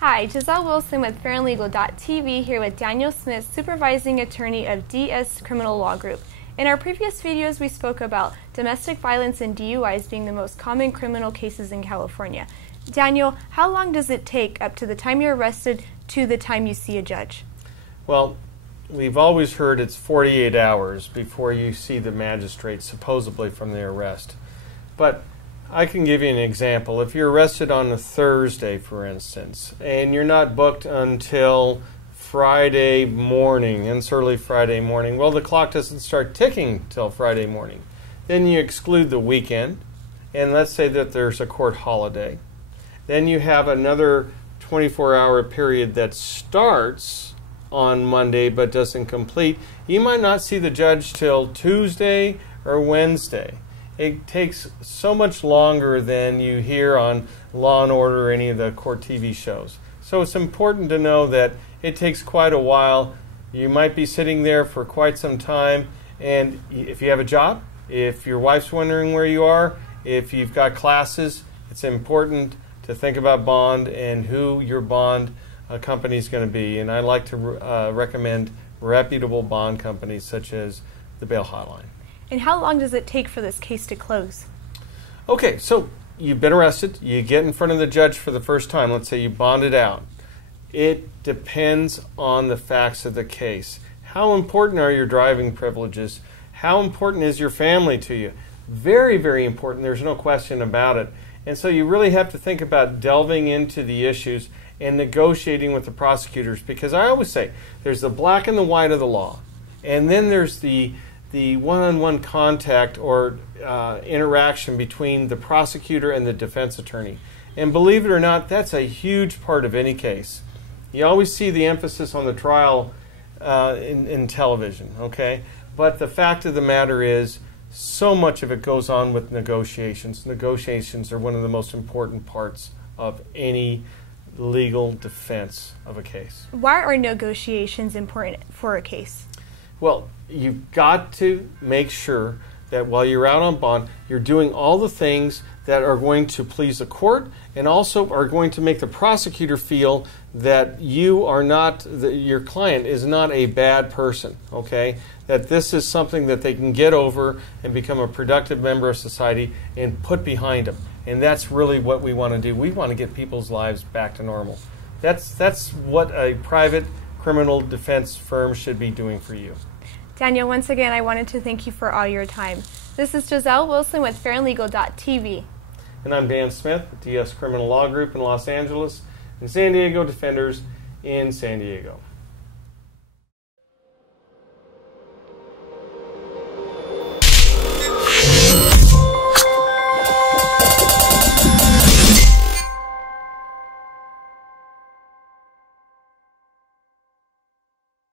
Hi, Giselle Wilson with FairandLegal.tv here with Daniel Smith, Supervising Attorney of DS Criminal Law Group. In our previous videos, we spoke about domestic violence and DUIs being the most common criminal cases in California. Daniel, how long does it take up to the time you're arrested to the time you see a judge? Well, we've always heard it's 48 hours before you see the magistrate, supposedly from the arrest. But I can give you an example. If you're arrested on a Thursday, for instance, and you're not booked until Friday morning, and it's early Friday morning, well, the clock doesn't start ticking till Friday morning. Then you exclude the weekend, and let's say that there's a court holiday. Then you have another 24-hour period that starts on Monday but doesn't complete. You might not see the judge till Tuesday or Wednesday. It takes so much longer than you hear on Law and Order or any of the court TV shows. So it's important to know that it takes quite a while. You might be sitting there for quite some time, and if you have a job, if your wife's wondering where you are, if you've got classes, it's important to think about bond and who your bond company is going to be. And I like to recommend reputable bond companies such as the Bail Hotline. And how long does it take for this case to close? Okay, so you've been arrested, you get in front of the judge for the first time, let's say you bonded out. It depends on the facts of the case. How important are your driving privileges? How important is your family to you? Very, very important, there's no question about it. And so you really have to think about delving into the issues and negotiating with the prosecutors, because I always say there's the black and the white of the law, and then there's the one-on-one contact or interaction between the prosecutor and the defense attorney. And believe it or not, that's a huge part of any case. You always see the emphasis on the trial in television, okay? But the fact of the matter is, so much of it goes on with negotiations. Negotiations are one of the most important parts of any legal defense of a case. Why are negotiations important for a case? Well, you've got to make sure that while you're out on bond, you're doing all the things that are going to please the court and also are going to make the prosecutor feel that you are not, that your client is not a bad person, okay? That this is something that they can get over and become a productive member of society and put behind them. And that's really what we want to do. We want to get people's lives back to normal. That's what a private criminal defense firm should be doing for you. Daniel, once again, I wanted to thank you for all your time. This is Giselle Wilson with FairandLegal.tv. And I'm Dan Smith, DS Criminal Law Group in Los Angeles, and San Diego Defenders in San Diego.